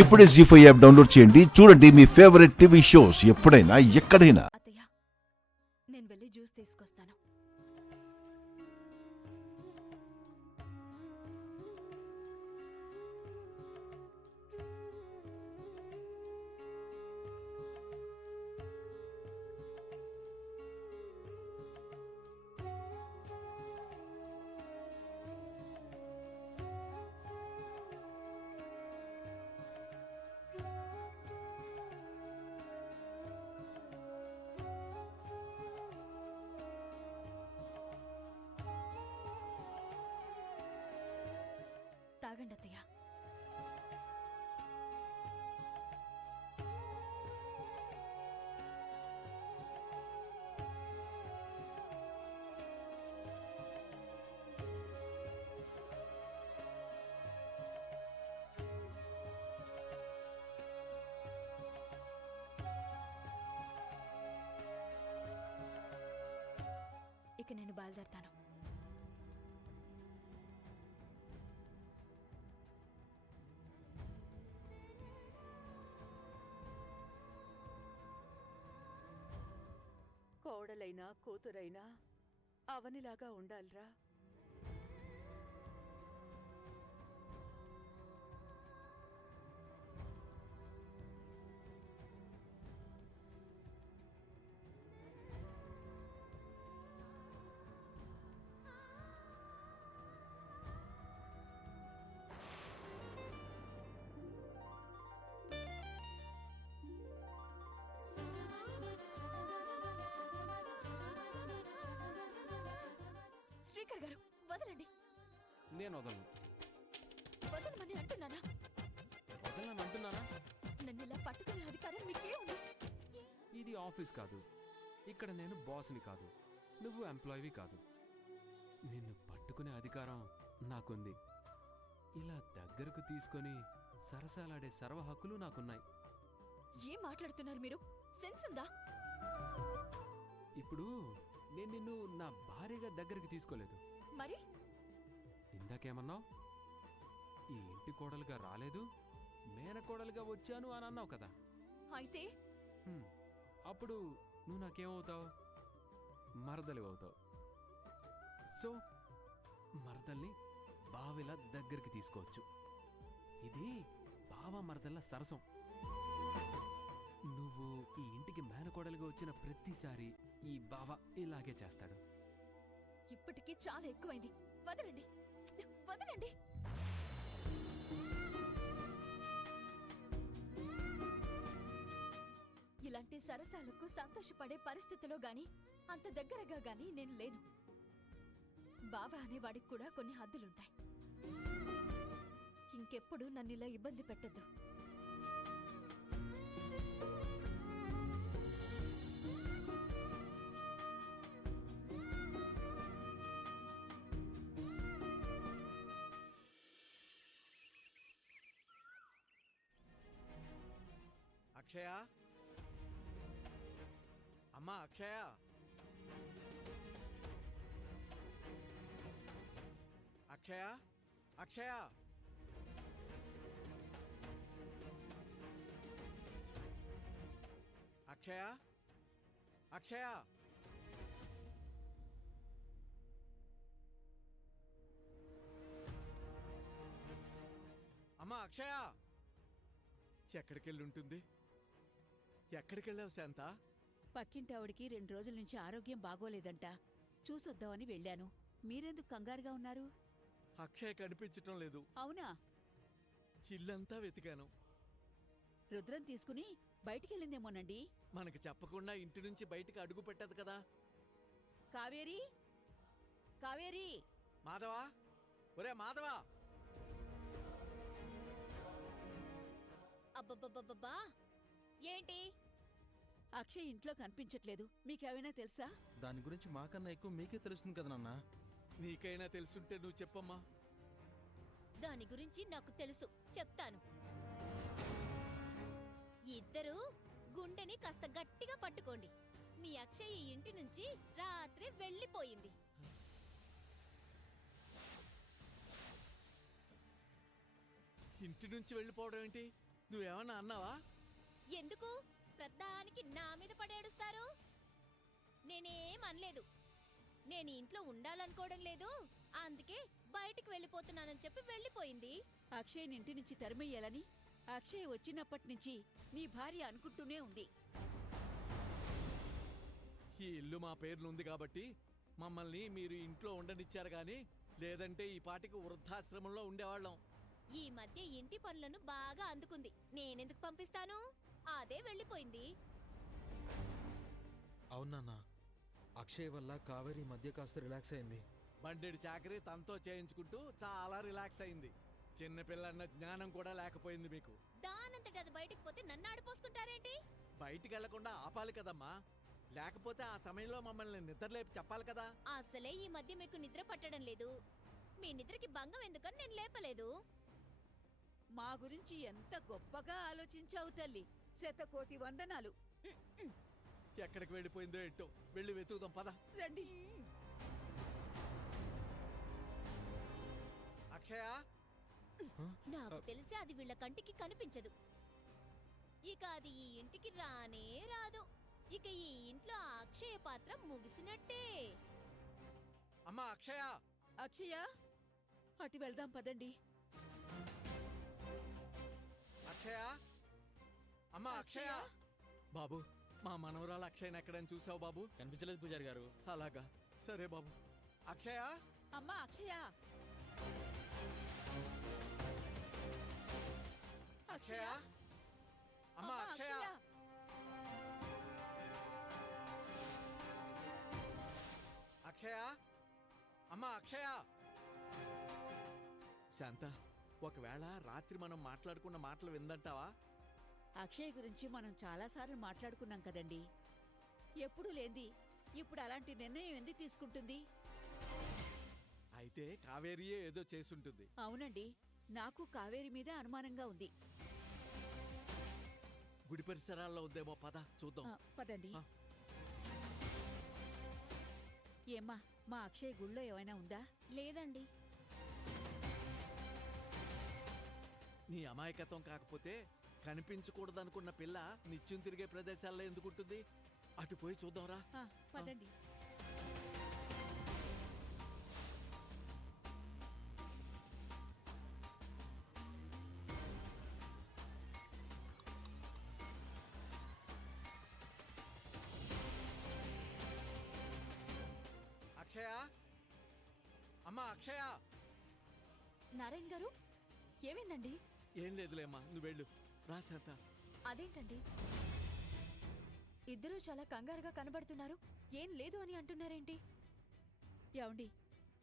ఇప్పుడే జీ5 app download చేయండి. చూడండి మీ ఫేవరెట్ టీవీ షోస్ ఎప్పుడైనా ఎక్కడైనా. అత్తయ్య, నేను వెళ్ళి జ్యూస్ తీసుకొస్తాను. తాగండి అత్తయ్య. ఇక నేను బయలుదేరతాను. కోడలైనా కూతురైనా అవనిలాగా ఉండాలిరా. శ్రీకర్ గారు, వదలండి. నేను వదలను. వదలమని అంటున్నానా? వదలను అంటున్నానా? నన్ను ఇలా పట్టుకునే అధికారం మీకే ఉంది. ఇది ఆఫీస్ కాదు. ఇక్కడ నేను బాస్ని కాదు, నువ్వు ఎంప్లాయీవి కాదు. నిన్ను పట్టుకునే అధికారం నాకుంది. ఇలా దగ్గరకు తీసుకొని సరసాలాడే సర్వ హక్కులు నాకున్నాయి. ఏం మాట్లాడుతున్నారు మీరు? సెన్స్ ఉందా? ఇప్పుడు నేను నిన్ను నా భార్యగా దగ్గరికి తీసుకోలేదు. మరి ఇందాకేమన్నావు? ఈ ఇంటి కోడలుగా రాలేదు, మేనకోడలుగా వచ్చాను అని అన్నావు కదా. అయితే అప్పుడు నువ్వు నాకేమవుతావు? మరదలివవుతావు. సో మరదల్ని బావిలా దగ్గరికి తీసుకోవచ్చు. ఇది బావ మరదల్ల సరసం. నువ్వు ఈ ఇంటికి మేనకోడలుగా వచ్చిన ప్రతిసారి ఈ బావ ఇలాగే చేస్తాడు. ఇప్పటికీ చాలా ఎక్కువైంది. వదలండి, వదలండి. ఇలాంటి సరసాలకు సంతోషపడే పరిస్థితిలో గాని, అంత దగ్గరగా గాని నేను లేను. బావ అనేవాడికి కూడా కొన్ని హద్దులుంటాయి. ఇంకెప్పుడు నన్ను ఇలా ఇబ్బంది పెట్టద్దు. అక్షయ, అమ్మా అక్షయ, అక్షయ, అక్షయ, అక్షయ, అక్షయ, అమ్మా అక్షయ, ఎక్కడికెళ్ళి ఉంటుంది? ఎక్కడికెళ్ళావు శాంత? పక్కింటి ఆవిడికి 2 రోజుల నుంచి ఆరోగ్యం బాగోలేదంట. చూసొద్దామని వెళ్ళాను. మీరెందుకు కంగారుగా ఉన్నారు? అక్షయ కనిపించటం లేదు. అవునా? ఇల్లంతా వెతికాను. రుద్రం తీసుకుని బయటికెళ్ళిందేమోనండి. మనకి చెప్పకుండా ఇంటి నుంచి బయటికి అడుగు పెట్టదు కదా. కావేరి, కావేరి! మాధవా, ఒరే మాధవా! అబ్బబ్బబ్బబ్బా, ఏంటి? అక్షయ్ ఇంట్లో కనిపించట్లేదు. మీకేమైనా తెలుసా? దాని గురించి మాకన్నా ఎక్కువ మీకే తెలుస్తుంది కదా నాన్న. నీకైనా తెలుసుంటే నువ్వు చెప్పమ్మా. దాని గురించి నాకు తెలుసు, చెప్తాను. ఇద్దరూ గుండెని కాస్త గట్టిగా పట్టుకోండి. మీ అక్షయ్ ఈ ఇంటి నుంచి రాత్రి వెళ్ళిపోయింది. ఇంటి నుంచి వెళ్ళిపోవడం ఏంటి? నువ్వేమన్నా అన్నావా? ఎందుకు ప్రతిదానికి నా మీద పడేడుస్తారు? నేనేం అనలేదు. నేను ఇంట్లో ఉండాలనుకోవడం లేదు, అందుకే బయటికి వెళ్ళిపోతున్నానని చెప్పి వెళ్ళిపోయింది. అక్షయ్ని ఇంటి నుంచి తరిమెయ్యాలని అక్షయ్ వచ్చినప్పటి నుంచి నీ భార్య అనుకుంటూనే ఉంది. ఈ ఇల్లు మా పేర్లు ఉంది కాబట్టి మమ్మల్ని మీరు ఇంట్లో ఉండనిచ్చారు గాని లేదంటే ఈ పాటికి వృద్ధాశ్రమంలో ఉండేవాళ్ళం. ఈ మధ్య ఇంటి పనులను బాగా అందుకుంది. నేనెందుకు పంపిస్తాను? అదే వెళ్ళిపోయింది. అవునన్నా, అక్షయ్ వల్ల కావేరి ఈ మధ్య కాస్త రిలాక్స్ అయింది. బండెడి చాకరీ తనతో చేయించుకుంటూ చాలా రిలాక్స్ అయింది. చిన్నపిల్లన్న జ్ఞానం కూడా లేకపోయింది మీకు. దానంతటి అది బయటికి పోతే నన్ను ఆడిపోసుకుంటారేంటి? బయటికి వెళ్లకుండా ఆపాలి కదమ్మా, లేకపోతే ఆ సమయంలో మమ్మల్ని నిద్రలేపి చెప్పాలి కదా. అసలే ఈ మధ్య మీకు నిద్ర పట్టడం లేదు. మీ నిద్రకి భంగం ఎందుకని నేను లేపలేదు. మా గురించి ఎంత గొప్పగా ఆలోచించావు తల్లి. శతకోటి వందనాలు. ఎక్కడికి వెళ్ళిపోయిందో ఏంటో, వెళ్ళి వెతుకుదాం పద. రండి. అక్షయ, నాకు తెలిసి అది వీళ్ళ కంటికి కనిపించదు. ఇక అది ఈ ఇంటికి రానే రాదు. ఇక ఈ ఇంట్లో ఆ అక్షయ పాత్ర ముగిసినట్టే. అమ్మా అక్షయ, అక్షయ, అటు వెళ్దాం పదండి. అక్షయ, అమ్మా అక్షయ. బాబు, మా మనవరాలు అక్షయని ఎక్కడని చూసావు బాబు? కనిపించలేదు పూజారి గారు. అలాగా, సరే బాబు. అక్షయ, అమ్మా అక్షయ, అక్షయ, అమ్మా అక్షయ. అక్షయ, అమ్మా అక్షయ. శాంత, ఒకవేళ రాత్రి మనం మాట్లాడుకున్న మాటలు విందంటావా? అక్షయ్ గురించి మనం చాలాసార్లు మాట్లాడుకున్నాం కదండి. ఎప్పుడూ లేంది ఇప్పుడు అలాంటి నిర్ణయం ఎందుకు తీసుకుంటుంది? అయితే కావేరియే ఏదో చేసుంటుంది. అవునండి, నాకు కావేరి మీద అనుమానంగా ఉంది. గుడి పరిసరాల్లో ఉందేమో, పద చూద్దాం. పదండి. ఆ. ఏమ్మా, మా అక్షయ్ గుళ్ళో ఏమైనా ఉందా? లేదండి. నీ అమాయకత్వం కాకపోతే కనిపించకూడదనుకున్న పిల్ల నిత్యం తిరిగే ప్రదేశాల్లో ఎందుకుంటుంది? అటు పోయి చూద్దాంరా. పదండి. అక్షయ, అమ్మా అక్షయ. నారాయణ గారు, ఏమైందండి? ఏం లేదులేమ్మా, నువ్వు వెళ్ళు. రా శాంత. అదేంటండి, ఇద్దరూ చాలా కంగారుగా కనబడుతున్నారు. ఏం లేదు అని అంటున్నారేంటి? ఏమండి,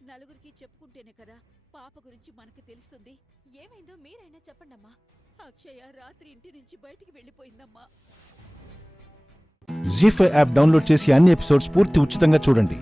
నలుగురికి చెప్పుకుంటేనే కదా పాప గురించి మనకు తెలుస్తుంది. ఏమైందో మీరైనా చెప్పండమ్మా. అక్షయ రాత్రి ఇంటి నుంచి బయటికి వెళ్ళిపోయిందమ్మా. జీ5 యాప్ డౌన్లోడ్ చేసి అన్ని ఎపిసోడ్స్ పూర్తి ఉచితంగా చూడండి.